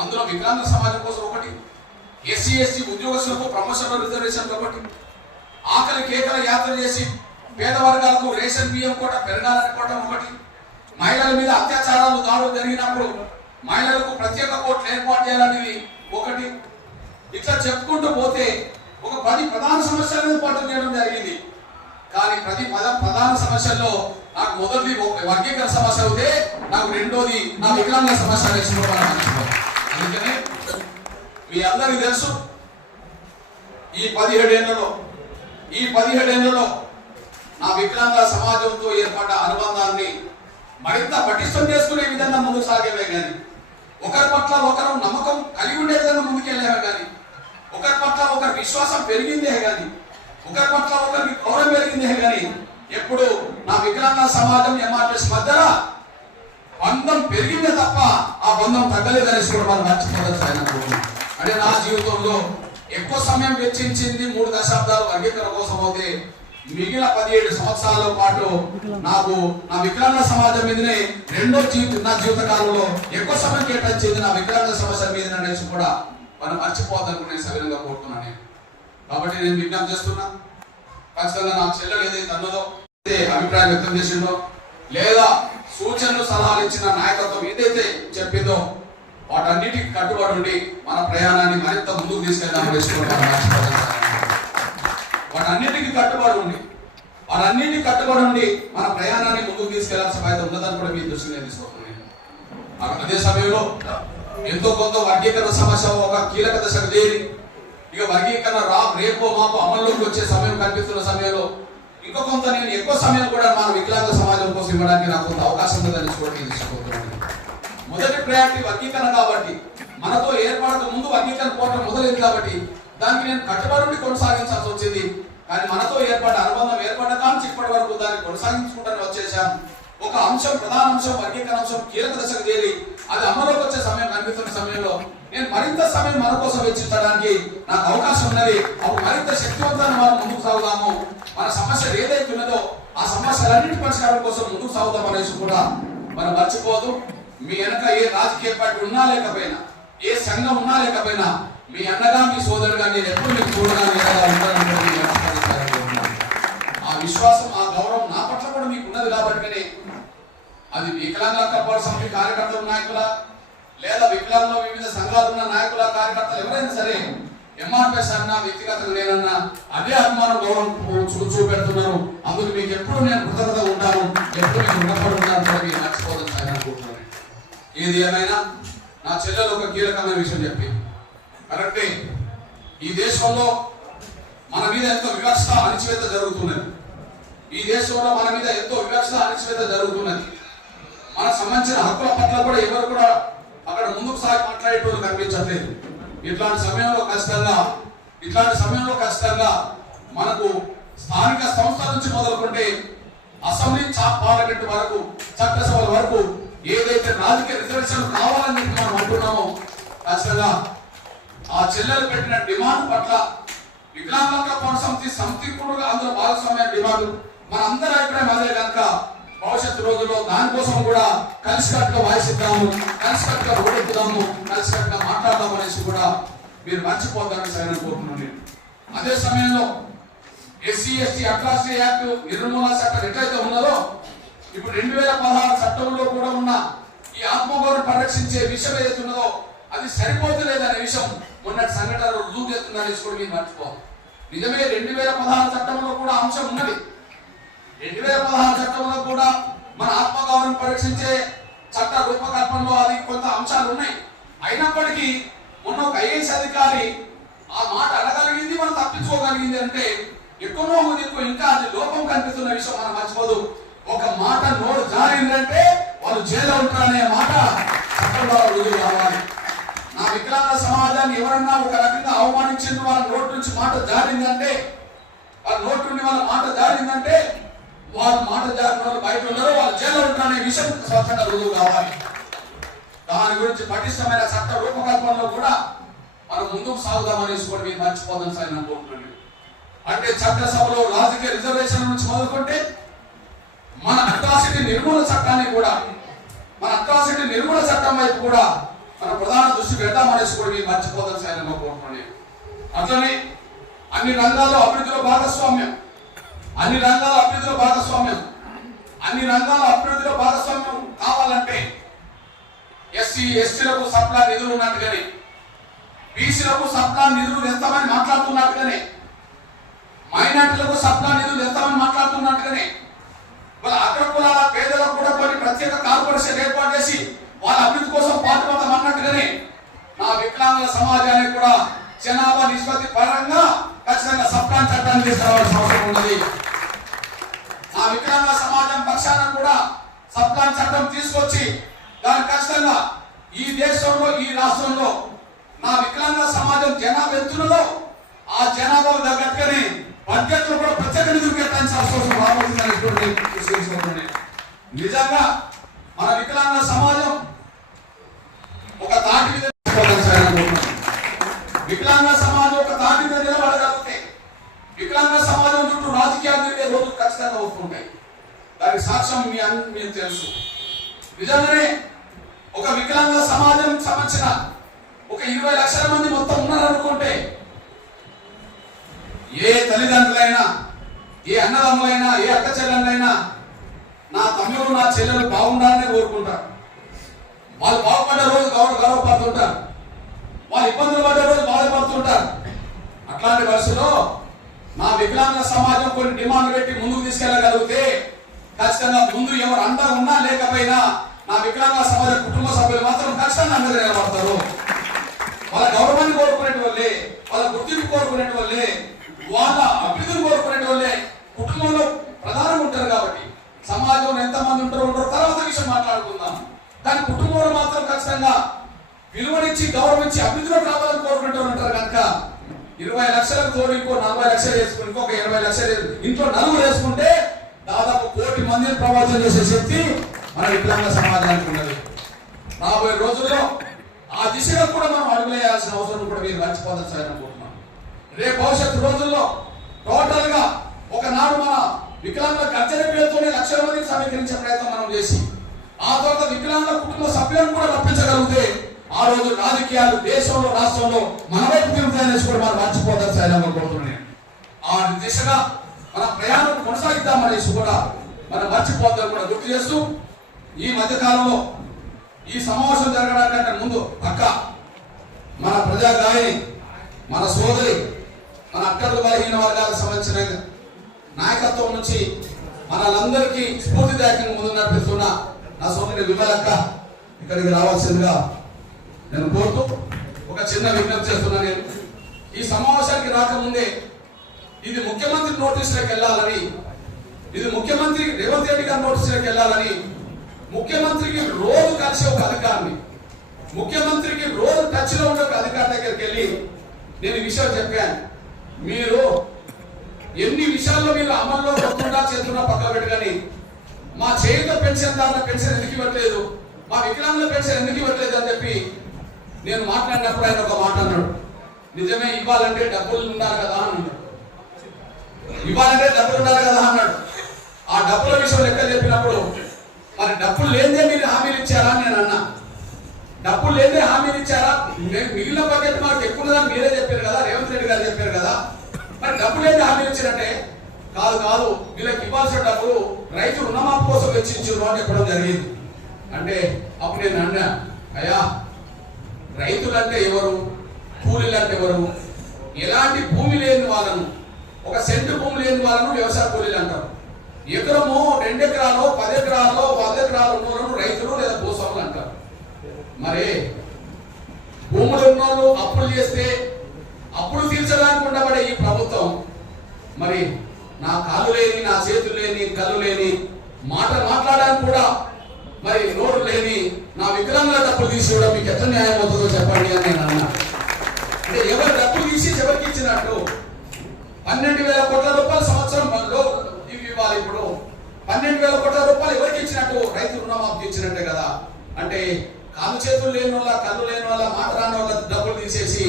అందులో వికలాంగ సమాజం కోసం ఒకటి, ఎస్సీ ఉద్యోగస్తులకు ప్రమోషన్ రిజర్వేషన్ ఒకటి, ఆకలి కేకల యాత్ర చేసి పేద వర్గాలకు రేషన్ బియ్యం కూడా పెరగాలనుకోవడం ఒకటి, మహిళల మీద అత్యాచారాలు దాడులు జరిగినప్పుడు మహిళలకు ప్రత్యేక కోర్టులు ఏర్పాటు చేయాలనేది ఒకటి. ఇట్లా చెప్పుకుంటూ పోతే ఒక 10 ప్రధాన సమస్యలను పోరాటం చేయడం జరిగింది. కానీ ప్రతి ప్రధాన సమస్యల్లో నాకు మొదటిది వర్గీకరణ సమస్య అవుతే, నాకు రెండోది నా వికలాంగ సమస్య నేర్చుకోవాలి. అందుకనే మీ అందరికీ తెలుసు, ఈ 17 ఏళ్లలో నా వికలాంగ సమాజంతో ఏర్పడ్డ అనుబంధాన్ని మరింత పటిష్టం చేసుకునే విధంగా ముందుకు సాగేవే కానీ, ఒకరి పట్ల ఒకరు నమ్మకం కలిగి ఉండే విధంగా ముందుకెళ్ళేవే కానీ, ఒకరి పట్ల ఒకరి విశ్వాసం పెరిగిందే కానీ, ఒకరి పట్ల ఒకరికి గౌరవం పెరిగిందే కానీ, ఎప్పుడు నా వికలాంగ సమాజం ఎంఆర్పిఎస్ మధ్యలో బంధం పెరిగిందే తప్ప ఆ బంధం తగ్గలేదనేసి కూడా మనం మర్చిపోవచ్చు. అంటే నా జీవితంలో ఎక్కువ సమయం వెచ్చించింది 3 దశాబ్దాలు వర్గీకరణ కోసం అయితే మిగిలిన 17 సంవత్సరాల పాటు నాకు నా వికలాంగ సమాజం మీదనే నా జీవిత కాలంలో ఎక్కువ సమయం కేటాయించింది నా వికలాంగ సమస్య మీద అనేసి కూడా మనం మర్చిపోవద్దని నేను సవినంగా కోరుతున్నాను. కాబట్టి నేను విజ్ఞప్తి చేస్తున్నా, ఖచ్చితంగా నా చెల్లెలు ఏదైతే అన్నదో అభిప్రాయం వ్యక్తం చేసిందో లేదా సూచనలు సలహాలు ఇచ్చిన నాయకత్వం ఏదైతే చెప్పిందో వాటన్నిటికి కట్టుబడి ఉండి మన ప్రయాణాన్ని మరింత ముందుకు తీసుకెళ్దామని వాటన్నిటికి కట్టుబడి ఉండి మన ప్రయాణాన్ని ముందుకు తీసుకెళ్లాల్సిన బాధ్యత ఉన్నదని కూడా మీ దృష్టిని తీసుకుంటున్నాను. అదే సమయంలో ఎంతో కొంత వర్గీకరణ సమస్య ఒక కీలక దశకు చేరి ఇక వర్గీకరణ రేపో మాపో అమల్లోకి వచ్చే సమయం కనిపిస్తున్న సమయంలో ఇంకో కొంత నేను ఎక్కువ సమయం కూడా మన వికలాంగ సమాజం కోసం ఇవ్వడానికి నాకు కొంత అవకాశం ఉందని కూడా తీసుకుంటున్నాను. మొదటి ప్రయారిటీ వర్గీకరణ కాబట్టి, మనతో ఏర్పడక ముందు వర్గీకరణ పోవడం మొదలైంది కాబట్టి దానికి నేను కట్టుబడి కొనసాగించాల్సి వచ్చింది. కానీ మనతో ఏర్పడ్డ అనుబంధం ఏర్పడ్డ కానీ ఇప్పటి వరకు దాన్ని కొనసాగించుకుంటూనే వచ్చేసాం. ఒక అంశం, ప్రధాన అంశం, వర్గీకరణ అంశం కీలక దశకు చేరి అది అమలులోకి వచ్చే సమయం కనిపిస్తున్న సమయంలో నేను మరింత సమయం మన కోసం వెచ్చించడానికి నాకు అవకాశం ఉన్నది. అప్పుడు మరింత శక్తివంతంగా మనం ముందుకు సాగుదాము. మన సమస్యలు ఏదైతే ఉన్నదో ఆ సమస్యలన్నింటి పరిష్కారం కోసం ముందుకు సాగుదాం అనేసి కూడా మనం మర్చిపోదు. మీ వెనక ఏ రాజకీయ పార్టీ ఉన్నా లేకపోయినా, ఏ సంఘం ఉన్నా లేకపోయినా, మీ అన్నగా మీ సోదరుగా నేను ఎప్పుడు మీకు చూడగా ఆ విశ్వాసం, ఆ గౌరవం నా పట్ల కూడా మీకు ఉన్నది కాబట్టి అది వికలాంగ కల్పన సమితి కార్యకర్తల నాయకుల లేదా వికలాంగంలో వివిధ సంఘాలు ఉన్న నాయకుల కార్యకర్తలు ఎవరైనా సరే ఎంఆర్పిఎస్ అన్నా వ్యక్తిగతంగా నేనన్నా అదే అభిమానం గౌరవం చూపెడుతున్నారు. అందుకు మీకు ఎప్పుడు నేను కృతజ్ఞత ఉంటాను, ఎప్పుడు మీకు రుణపడి ఉంటాను మీరు మర్చిపోదని అనుకుంటున్నాను. ఏది ఏమైనా నా చెల్లెలు ఒక కీలకమైన విషయం చెప్పి కరెక్టే, ఈ దేశంలో మన మీద ఎంతో వివక్ష అణచివేత జరుగుతున్నది. ఈ దేశంలో మన మీద ఎంతో వివక్ష అణచివేత జరుగుతున్నది. మనకు సంబంధించిన హక్కుల పట్ల కూడా ఎవరు కూడా అక్కడ ముందుకు సాగి మాట్లాడేటోళ్ళు కనిపించట్లేదు. ఇట్లాంటి సమయంలో ఖచ్చితంగా మనకు స్థానిక సంస్థల నుంచి మొదలుకుంటే అసెంబ్లీ పార్లమెంట్ వరకు, చట్టసభల వరకు ఏదైతే రాజకీయ రిజర్వేషన్ కావాలని మనం అంటున్నామో ఖచ్చితంగా ఆ చెల్లెలు పెట్టిన డిమాండ్ పట్ల వికలాంగ సమితి కూడా అందులో భాగస్వామ్య డిమాండ్ మన అందరి అభిప్రాయం అదే కనుక భవిష్యత్తు రోజుల్లో దానికోసం కూడా కలిసికట్టుగా వాయిద్దాము, కలిసికట్టుగా ఓడెత్తుదాము, కలిసికట్టుగా మాట్లాడదాము అనేసి కూడా మీరు మర్చిపోతారని సరైన కోరుతున్నాను. అదే సమయంలో SC/ST అట్రాసిటీ యాక్ట్ నిర్మూలన చట్టం ఎట్లయితే ఉన్నదో ఇప్పుడు 2016 చట్టంలో కూడా ఉన్న ఈ ఆత్మగౌరవం పరిరక్షించే విషయం ఏదైతే ఉన్నదో అది సరిపోతలేదనే విషయం మొన్నటి సంఘటనలు రుజువు చేస్తుందనేసి కూడా మీరు మర్చిపోవాలి. నిజమే 2016 చట్టంలో కూడా అంశం ఉన్నది. 2016 చట్టంలో కూడా మన ఆత్మగౌరవం పరీక్షించే చట్ట రూపకల్పనలో అది కొంత అంశాలు ఉన్నాయి. అయినప్పటికీ మొన్న ఒక IAS అధికారి ఆ మాట అడగలిగింది, మనం తప్పించుకోగలిగింది అంటే ఎక్కువ ఇంకా అది లోపం కనిపిస్తున్న విషయం మనం మర్చిపోదు. ఒక మాట నోరు జారిందంటే వాళ్ళు జైల్లో ఉంటారనే మాట చట్టంలో రుజువు కావాలి. నా వికలాంగ సమాజాన్ని ఎవరన్నా ఒక రకంగా అవమానించిన వాళ్ళ నోటి నుంచి మాట జారిందంటే, వాళ్ళ నోటి నుండి వాళ్ళ మాట జారిందంటే వాళ్ళు మాట జారిన వాళ్ళు బయట ఉన్నారు, వాళ్ళు జైల్లో ఉంటారనే విషయం స్పష్టంగా రుజువు కావాలి. దాని గురించి పటిష్టమైన చట్ట రూపకల్పనలో కూడా మనం ముందుకు సాగుదామనేసి కూడా మీరు మర్చిపోదని సార్ అనుకుంటున్నాను. అంటే చట్టసభలో రాజకీయ రిజర్వేషన్ నుంచి మొదలుకుంటే మన అట్రాసిటీ నిర్మూలన చట్టాన్ని కూడా, మన అట్రాసిటీ నిర్మూలన చట్టం వైపు కూడా మన ప్రధాన దృష్టి పెడతామనేసి కూడా మీరు మర్చిపోదని సార్ అనుకుంటున్నాను. అట్లనే అన్ని రంగాల్లో అభివృద్ధిలో భాగస్వామ్యం, అన్ని రంగాల అభివృద్ధిలో భాగస్వామ్యం కావాలంటే SC/STలకు సప్లా నిధులు ఉన్నట్టుగానే, BCలకు సప్లా నిధులు ఎంతమని మాట్లాడుతున్నట్టుగానే, మైనార్టీలకు సప్లా నిధులు ఎంతమని మాట్లాడుతున్నట్టుగానే, వాళ్ళ అగ్రకులాల పేదలకు కూడా కొన్ని ప్రత్యేక కార్పొరేషన్ ఏర్పాటు చేసి వాళ్ళ అభివృద్ధి కోసం పాటుపడతాం అన్నట్టుగానే నా వికలాంగుల సమాజానికి కూడా జనాభా నిష్పత్తి పరంగా ఖచ్చితంగా సబ్కాన్ చట్టాన్ని తీసుకురావాల్సిన అవసరం ఉన్నది. ఆ వికలాంగ సమాజం పక్షాన కూడా సబ్కాన్ చట్టం తీసుకొచ్చి దాన్ని ఖచ్చితంగా ఈ దేశంలో ఈ రాష్ట్రంలో నా వికలాంగ సమాజం జనాభా ఎత్తునలో ఆ జనాభాకు తగ్గట్టుగానే బడ్జెట్లో కూడా ప్రత్యేక నిధులు కేటాయించాల్సిన అవసరం రాబోతుందని నిజంగా మన వికలాంగ సమాజం ఒక తాటి మీద వికలాంగ సమాజం ఒక తాటి మీద నిలబడగలిగితే వికలాంగ సమాజం చుట్టూ రాజకీయాలు తిరిగే రోజులు ఖచ్చితంగా వస్తుంటాయి. దానికి సాక్ష్యం మీకు తెలుసు. నిజంగానే ఒక వికలాంగ సమాజం సంబంధించిన ఒక 20 లక్షల మంది మొత్తం ఉన్నారనుకుంటే ఏ తల్లిదండ్రులైనా ఏ అన్నదమ్ములైనా ఏ అక్క చెల్లెళ్ళైనా నా తమ్ముడు నా చెల్లెలు బాగుండాలని కోరుకుంటారు. వాళ్ళు బాగుపడ్డ రోజు గౌరవపడుతుంటారు, వాళ్ళు ఇబ్బందులు పడ్డ రోజు బాధపడుతుంటారు. అట్లాంటి పరిస్థితిలో నా వికలాంగ సమాజం కొన్ని డిమాండ్ పెట్టి ముందుకు తీసుకెళ్ళగలిగితే ఖచ్చితంగా ముందు ఎవరు అండగా ఉన్నా లేకపోయినా నా వికలాంగ సమాజ కుటుంబ సభ్యులు మాత్రం ఖచ్చితంగా అందరూ నిలబడతారు. వాళ్ళ గౌరవాన్ని కోరుకునే వాళ్ళే, వాళ్ళ గుర్తింపు కోరుకునే వాళ్ళే, వాళ్ళ అభివృద్ధిని కోరుకునే వాళ్ళే కుటుంబంలో ప్రధానంగా ఉంటారు. కాబట్టి సమాజంలో ఎంతమంది ఉంటారో తర్వాత విషయం మాట్లాడుకుందాం. కానీ కుటుంబంలో మాత్రం ఖచ్చితంగా విలువనిచ్చి గౌరవించి అభివృద్ధిలోకి రావాలని కోరుకుంటూ ఉంటారు. కనుక 20 లక్షలకు తోడు ఇంకో 40 లక్షలు వేసుకుని ఇంకొక 20 లక్షలు ఇంట్లో నలుగురు వేసుకుంటే దాదాపు 1 కోటి మందిని ప్రభావితం చేసే శక్తి మన వికలాంగ సమాజానికి ఉన్నది. రాబోయే రోజుల్లో ఆ దిశగా కూడా మనం అడుగులేయాల్సిన అవసరం కూడా మీరు మర్చిపోదని అనుకుంటున్నాం. రేపు భవిష్యత్తు రోజుల్లో టోటల్ గా ఒకనాడు మన వికలాంగ గర్జన పేరుతోనే లక్షల మందిని సమీకరించే ప్రయత్నం మనం చేసి ఆ తర్వాత వికలాంగ కుటుంబ సభ్యులను కూడా రప్పించగలిగితే ఆ రోజు రాజకీయాలు దేశంలో రాష్ట్రంలో మన వైపు తిరుగుతాయనేసి కూడా మనం మర్చిపోదని అనుకుంటున్నాను. ఆ దిశగా మన ప్రయాణం కొనసాగిద్దామనేసి కూడా మనం మర్చిపోద్దని కూడా గుర్తు చేస్తూ ఈ మధ్య కాలంలో ఈ సమావేశం జరగడానికంటే ముందు అక్క మన ప్రజాగాయని మన సోదరి మన అక్కర్లు బలహీన వర్గాలకు సంబంధించిన నాయకత్వం నుంచి మనలందరికీ స్ఫూర్తిదాయకంగా ముందు నడిపిస్తున్న నా సోదరి విమలక్క ఇక్కడికి రావాల్సిందిగా నేను కోరుతూ ఒక చిన్న విజ్ఞప్తి చేస్తున్నా. నేను ఈ సమావేశానికి రాకముందే ఇది ముఖ్యమంత్రి నోటీసులకు వెళ్ళాలని, ఇది ముఖ్యమంత్రి రేవంత్ రెడ్డి గారి నోటీసులకు వెళ్ళాలని ముఖ్యమంత్రికి రోజు కలిసి ఒక అధికారిని, ముఖ్యమంత్రికి రోజు టచ్ లో ఉండే ఒక అధికారి దగ్గరికి వెళ్ళి నేను ఈ విషయం చెప్పాను. మీరు ఎన్ని విషయాల్లో మీరు అమల్లో వస్తుందా చేతున్నా పక్కన పెట్టుకొని మా చేయుత పెన్షన్ దారుల పెన్షన్ ఎందుకు ఇవ్వట్లేదు, మా వికలాంగుల పెన్షన్ ఎందుకు ఇవ్వట్లేదు అని చెప్పి నేను మాట్లాడినప్పుడు ఆయన ఒక మాట అన్నాడు. నిజమే, ఇవ్వాలంటే డబ్బులు ఉండాలి కదా అన్నాడు. ఇవ్వాలంటే డబ్బులు ఉండాలి కదా అన్నాడు. ఆ డబ్బుల విషయం లెక్క చెప్పినప్పుడు మరి డబ్బులు లేదే మీరు హామీలు ఇచ్చారా అని నేను అన్నా. డబ్బులు లేదే హామీలు ఇచ్చారా? మిగిలిన బడ్జెట్ మాకు ఎక్కువ ఉందని మీరే చెప్పారు కదా, రేవంత్ రెడ్డి గారు చెప్పారు కదా, మరి డబ్బులు లేదే హామీలు ఇచ్చినట్టే. కాదు వీళ్ళకి ఇవ్వాల్సిన డబ్బులు రైతు రుణమాఫీ కోసం వెచ్చించారు అని చెప్పడం జరిగింది. అంటే అప్పుడు నేను అన్నా, అయ్యా రైతులంటే ఎవరు, కూలీలు అంటే ఎవరు? ఎలాంటి భూమి లేని వాళ్ళను, ఒక సెంటు భూమి లేని వాళ్ళను వ్యవసాయ కూలీలు అంటారు. ఎకరము 2 ఎకరాలు 10 ఎకరాలు 100 ఎకరాలు ఉన్నోళ్ళను రైతులు లేదా భూస్వాములు అంటారు. మరి భూములు ఉన్నోళ్ళు అప్పులు చేస్తే అప్పులు తీర్చడానికి ఉండబడే ఈ ప్రభుత్వం మరి నా కాళ్ళు లేని, నా చేతులు లేని, కళ్ళు లేని, మాట్లాడడానికి కూడా మరి నోరు లేని నా వికలాంగుల డబ్బులు తీసి కూడా మీకు ఎట్లా న్యాయం అవుతుందో చెప్పండి అని నేను అన్నా. అంటే ఎవరు డబ్బులు తీసి ఎవరికి ఇచ్చినట్టు? 12,000 కోట్ల రూపాయలు సంవత్సరంలో ఇవి ఇవ్వాలి. ఇప్పుడు 12,000 కోట్ల రూపాయలు ఎవరికి ఇచ్చినట్టు? రైతు రుణమాఫీ ఇచ్చినట్టే కదా. అంటే కాలు చేతులు లేని వాళ్ళ, కళ్ళు లేని వాళ్ళ, మాట రాని వాళ్ళ డబ్బులు తీసేసి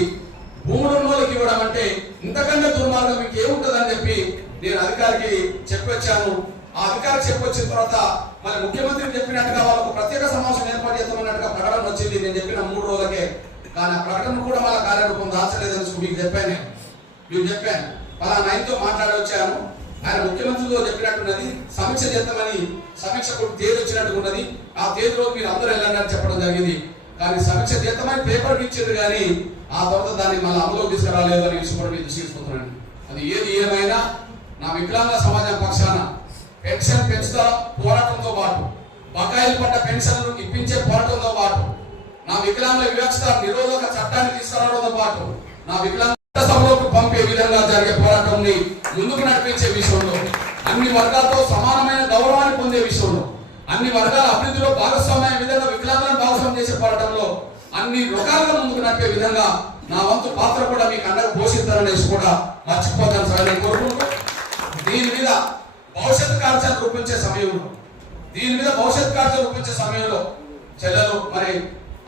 భూములు ఉన్న వాళ్ళకి ఇవ్వడం అంటే ఇంతకంటే దుర్మార్గం మీకు ఏముంటుందని చెప్పి నేను అధికారికి చెప్పొచ్చాను. ఆ అధికారికి చెప్పొచ్చిన తర్వాత మళ్ళీ ముఖ్యమంత్రికి చెప్పినట్టుగా వాళ్ళకు ప్రత్యేక సమావేశం ఏర్పాటు చేస్తామన్నట్టుగా ప్రకటన వచ్చింది. నేను చెప్పిన 3 రోజులకే. కానీ ఆ ప్రకటన కూడా వాళ్ళ కార్యరూపం దాచలేదని మీకు చెప్పాను. పలానా ఆయనతో మాట్లాడి వచ్చాను. ఆయన ముఖ్యమంత్రితో చెప్పినట్టున్నది, సమీక్ష చేద్దామని సమీక్షకు తేదీ వచ్చినట్టు ఉన్నది. ఆ తేదీలో మీరు అందరూ వెళ్ళండి చెప్పడం జరిగింది. కానీ సమీక్ష చేద్దామని పేపర్ ఇచ్చారు, కానీ ఆ తర్వాత దాన్ని మళ్ళీ అమలులోకి తీసుకురాలేదు అని విషయం కూడా మీరు తీసుకుంటున్నాను. అది ఏది ఏమైనా నా వికలాంగ సమాజం పక్షాన పెన్షన్ పెంచుతా పోరాటంతో పాటు, బకాయిలు పడ్డ పెన్షన్లు ఇప్పించే పోరాటంతో పాటు, నా వికలాంగుల వివక్షత నిరోధక చట్టాన్ని తీసుకురావడంతో పాటు, నా వికలాంగ సభలోకి పంపే విధంగా జరిగే పోరాటంని ముందుకు నడిపించే విషయంలో, అన్ని వర్గాలతో సమానమైన గౌరవాన్ని పొందే విషయంలో, అన్ని వర్గాల అభివృద్ధిలో భాగస్వామ్య విధంగా వికలాంగులను భాగస్వామ్యం చేసే పోరాటంలో అన్ని రకాలుగా ముందుకు నడిపే విధంగా నా వంతు పాత్ర కూడా మీకు అండగా పోషిస్తారనేసి కూడా మర్చిపోతాను సార్ నేను కోరుకుంటూ, దీని మీద భవిష్యత్ కార్యాచరణ రూపించే సమయంలో చెల్లెలు మరి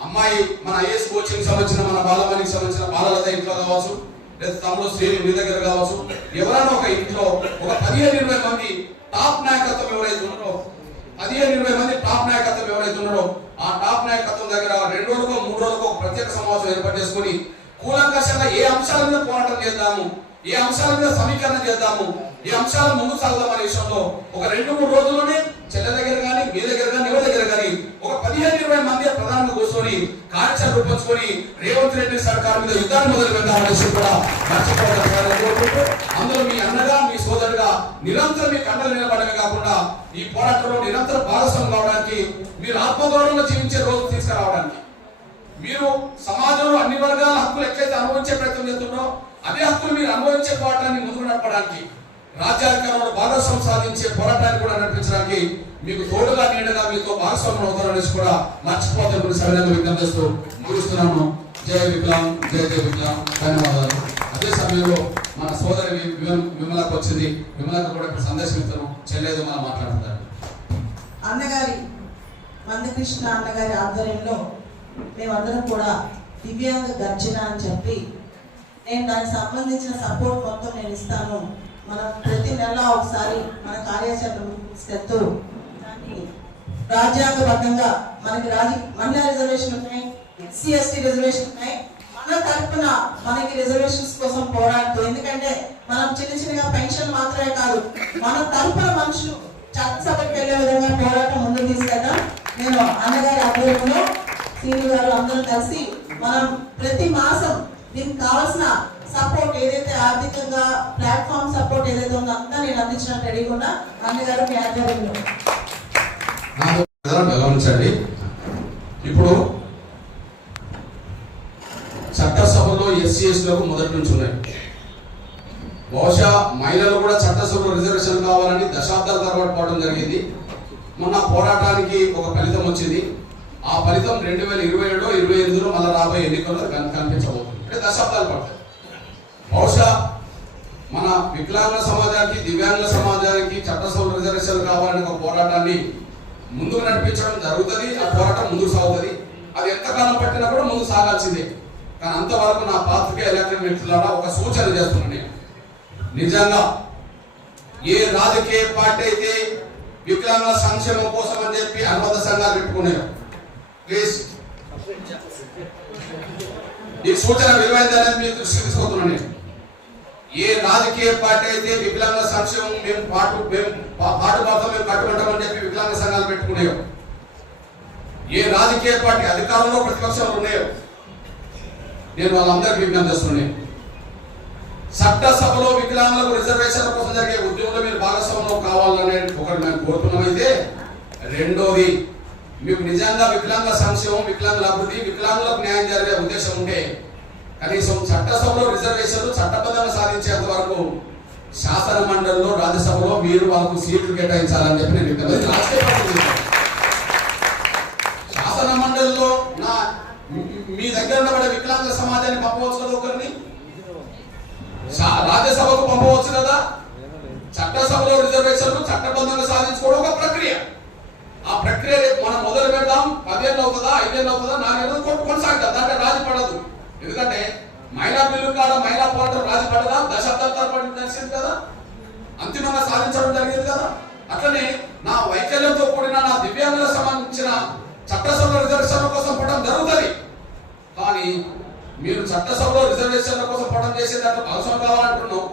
అమ్మాయి మన ఐఏఎస్ కోచింగ్ సంబంధించిన మన బాలమణికి సంబంధించిన బాలలత ఇంట్లో కావచ్చు, లేదా తమ్ముడు శ్రీని మీ దగ్గర కావచ్చు, ఎవరైనా ఒక ఇంట్లో ఒక 15-20 మంది టాప్ నాయకత్వం ఎవరైతే ఉన్నారో, 15-20 మంది టాప్ నాయకత్వం ఎవరైతే ఉన్నారో ఆ టాప్ నాయకత్వం దగ్గర 2 రోజులకు 3 రోజులకు ఒక ప్రత్యేక సమావేశం ఏర్పాటు చేసుకుని కూలంకషంగా ఏ అంశాల మీద పోరాటం చేద్దాము, ఏ అంశాల మీద సమీకరణ చేద్దాము, ఈ అంశాలు ముందు సాగుదాం అనే విషయంలో ఒక 2-3 రోజుల్లోనే చెల్లె దగ్గర కానీ మీ దగ్గర కానీ ఎవరి దగ్గర కానీ ఒక 15-20 మంది ప్రధానంగా కూర్చొని కార్యాచరణ రూపొంచుకొని రేవంత్ రెడ్డి సర్కార్ మీద యుద్ధాన్ని మొదలు పెడతామనేసి కూడా మర్చిపోతారు. అందులో మీ అన్నగా మీ సోదరుగా నిరంతరం మీ కండలు నిలబడమే కాకుండా ఈ పోరాటంలో నిరంతరం భాగస్వామ్యం కావడానికి, మీరు ఆత్మగౌరవంగా జీవించే రోజు తీసుకురావడానికి, మీరు సమాజంలో అన్ని వర్గాల హక్కులు ఎట్లయితే అనుభవించే ప్రయత్నం చేస్తున్నారో అదే హక్కులు మీరు అనుభవించే పోరాటాన్ని ముందుకు నడపడానికి, రాజ్యాంగంలో భాగస్వామ్యం సాధించే పోరాటాన్ని కూడా నడిపించడానికి మీకు తోడుగా నీడగా మీతో భాగస్వామ్యం అవుతారనేసి కూడా మర్చిపోతారు సవినంగా విజ్ఞప్తి చేస్తూ ముగిస్తున్నాను. జై విప్లవం, జై జై విప్లవం. ధన్యవాదాలు. అదే సమయంలో మన సోదరి విమలకు వచ్చింది, విమలకు కూడా ఇప్పుడు సందేశం ఇస్తాను, చెల్లేదో మనం మాట్లాడుతారు. అన్నగారి మందకృష్ణ అన్నగారి ఆధ్వర్యంలో మేమందరం కూడా దివ్యాంగ గర్జన అని చెప్పి నేను దానికి సంబంధించిన సపోర్ట్ మొత్తం నేను ఇస్తాను, మనం ప్రతి నెల ఒకసారి మన కార్యాచరణ తీసుకెళ్తూ దాన్ని రాజ్యాంగబద్ధంగా మనకి మహిళా రిజర్వేషన్ ఉన్నాయి, ఎస్సీ ఎస్టీ రిజర్వేషన్ ఉన్నాయి, మన తరఫున మనకి రిజర్వేషన్స్ కోసం పోరాడుతూ, ఎందుకంటే మనం చిన్నగా పెన్షన్ మాత్రమే కాదు మన తరఫున మనుషులు చట్టసభకి వెళ్ళే విధంగా పోరాటం ముందుకు తీసుకెళ్తాం. నేను అన్నగారి ఆధ్వర్యంలో సీనియర్ గారు అందరూ కలిసి మనం ప్రతి మాసం దీనికి కావాల్సిన సపోర్ట్ ఏదైతే ఆర్థికంగా ప్లాట్ఫామ్ సపోర్ట్ ఏదైతే ఉందో అంతా నేను అందించడానికి రెడీగా ఉన్నా. అన్నగారు మీ ఆధ్వర్యంలో గమనించండి. ఇప్పుడు చట్టసభలో ఎస్సీ ఎస్టీలకు మొదటి నుంచి ఉన్నాయి. బహుశా మహిళలు కూడా చట్టసభలో రిజర్వేషన్ కావాలని దశాబ్దాల తరబడి పోవడం జరిగింది. మొన్న పోరాటానికి ఒక ఫలితం వచ్చింది. ఆ ఫలితం 2027-28లో మళ్ళీ రాబోయే ఎన్నికల్లో కనిపించబోతుంది. అంటే దశాబ్దాలు పడతాయి. బహుశా మన వికలాంగుల సమాజానికి, దివ్యాంగుల సమాజానికి చట్టసభలో రిజర్వేషన్ కావాలని ఒక పోరాటాన్ని ముందుకు నడిపించడం జరుగుతుంది. ఆ పోరాటం ముందుకు సాగుతుంది. అది ఎంతకాలం పట్టినా కూడా ముందుకు సాగాల్సిందే. కానీ అంతవరకు నా పాత్రికేయ ఎలక్ట్రిక్ వ్యక్తులారా ఒక సూచన చేస్తున్నాను నేను. నిజంగా ఏ రాజకీయ పార్టీ అయితే వికలాంగుల సంక్షేమం కోసం అని చెప్పి అనుబంధ సంఘాలు పెట్టుకున్నాయో, ప్లీజ్ ఈ సూచన విలువైందని మీ దృష్టికి తీసుకొస్తున్నాను నేను. ఏ రాజకీయ పార్టీ అయితే వికలాంగుల సంక్షేమం మేము పాటుపడతాం, మేము కట్టుకుంటామని చెప్పి వికలాంగ సంఘాలు పెట్టుకున్నాయో, ఏ రాజకీయ పార్టీ అధికారంలో ప్రతిపక్షంలో ఉన్నాయో, నేను వాళ్ళందరికీ విజ్ఞప్తి చేస్తున్నాను. చట్టసభలో వికలాంగులకు రిజర్వేషన్ల కోసం జరిగే ఉద్యమంలో మీరు భాగస్వామ్యం కావాలనే ఒకటి మేము కోరుతున్నామైతే, రెండోది మీకు నిజంగా వికలాంగుల సంక్షేమం, వికలాంగుల అభివృద్ధి, వికలాంగులకు న్యాయం జరిగే ఉద్దేశం ఉంటే కనీసం చట్టసభలో రిజర్వేషన్లు చట్టబద్ధంగా సాధించేంత వరకు శాసన మండలిలో, రాజ్యసభలో మీరు వాళ్ళకు సీట్లు కేటాయించాలని చెప్పి నేను శాసన మండలిలో మీ దగ్గర పడే వికలాంగుల సమాజాన్ని పంపవచ్చు కదా, ఒకరిని రాజ్యసభకు పంపవచ్చు కదా. చట్టసభలో రిజర్వేషన్లు చట్టబద్ధంగా సాధించుకోవడం ఒక ప్రక్రియ. ఆ ప్రక్రియ మనం మొదలు పెడదాం. 10 ఏళ్ళు అవుతుందా, 5 ఏళ్ళు అవుతుందా, 4 ఏళ్ళు కొనసాగుతా. దాంట్లో రాజీ పడదు. ఎందుకంటే మహిళా బిల్లు కాడ మహిళా పోరాటం రాజీ పడదా, దశాబ్దాల తరబడి నడిచింది కదా, అంతిమంగా సాధించడం జరిగింది కదా. అట్లనే నా వైకల్యంతో కూడిన నా దివ్యాంగులకు సంబంధించిన చట్టసభలో రిజర్వేషన్ల కోసం పడడం జరుగుతుంది. కానీ మీరు చట్టసభలో రిజర్వేషన్ల కోసం పడడం చేసే దాంట్లో అవసరం కావాలంటున్నాం.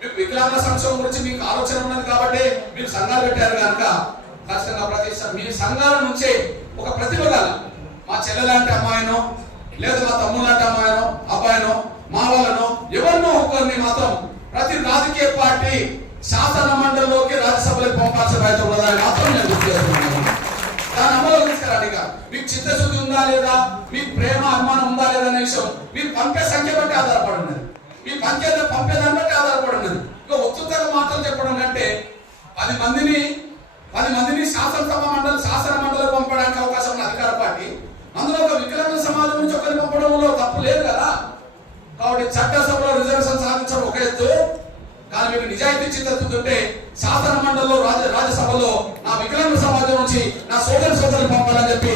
మీకు వికలాంగుల సంక్షేమం గురించి మీకు ఆలోచన ఉన్నది కాబట్టి మీరు సంఘాలు పెట్టారు కనుక ఖచ్చితంగా ప్రతి మీ సంఘాల నుంచే ఒక ప్రతిభ గల మా చెల్లెలాంటి అమ్మాయినో, లేదా మా తమ్ముడు లాంటి అమ్మాయినో, అబ్బాయినో, మా వాళ్ళనో ఎవరినో ఒకరిని మాత్రం ప్రతి రాజకీయ పార్టీ శాసన మండలిలోకి, రాజ్యసభలోకి పంపాల్సిన బాధ్యత ఉన్నదని మాత్రం నేను గుర్తు చేస్తున్నాను. దాని అమలు తీసుకురాడిగా మీకు చిత్తశుద్ధి ఉందా లేదా, మీకు ప్రేమ అభిమానం ఉందా లేదా అనే విషయం మీరు పంపే సంఖ్య బట్టి ఆధారపడి ఉన్నది. ఈ పంపేదాన్ని బట్టి ఆధారపడి ఉన్నది. ఇక ఉచితంగా మాటలు చెప్పడం కంటే 10 మందిని శాసన మండలి పంపడానికి అవకాశం ఉన్న అధికార పార్టీ, అందులో ఒక వికలాంగ సమాజం నుంచి ఒకరిని పంపడంలో తప్పు లేదు కదా. కాబట్టి చట్టసభలో రిజర్వేషన్ సాధించడం ఒక ఎత్తు, కానీ మీకు నిజాయితీ చిత్తతుంటే శాసన మండలిలో రాజ్యసభలో నా వికలాంగ సమాజం నుంచి నా సోదరులు పంపాలని చెప్పి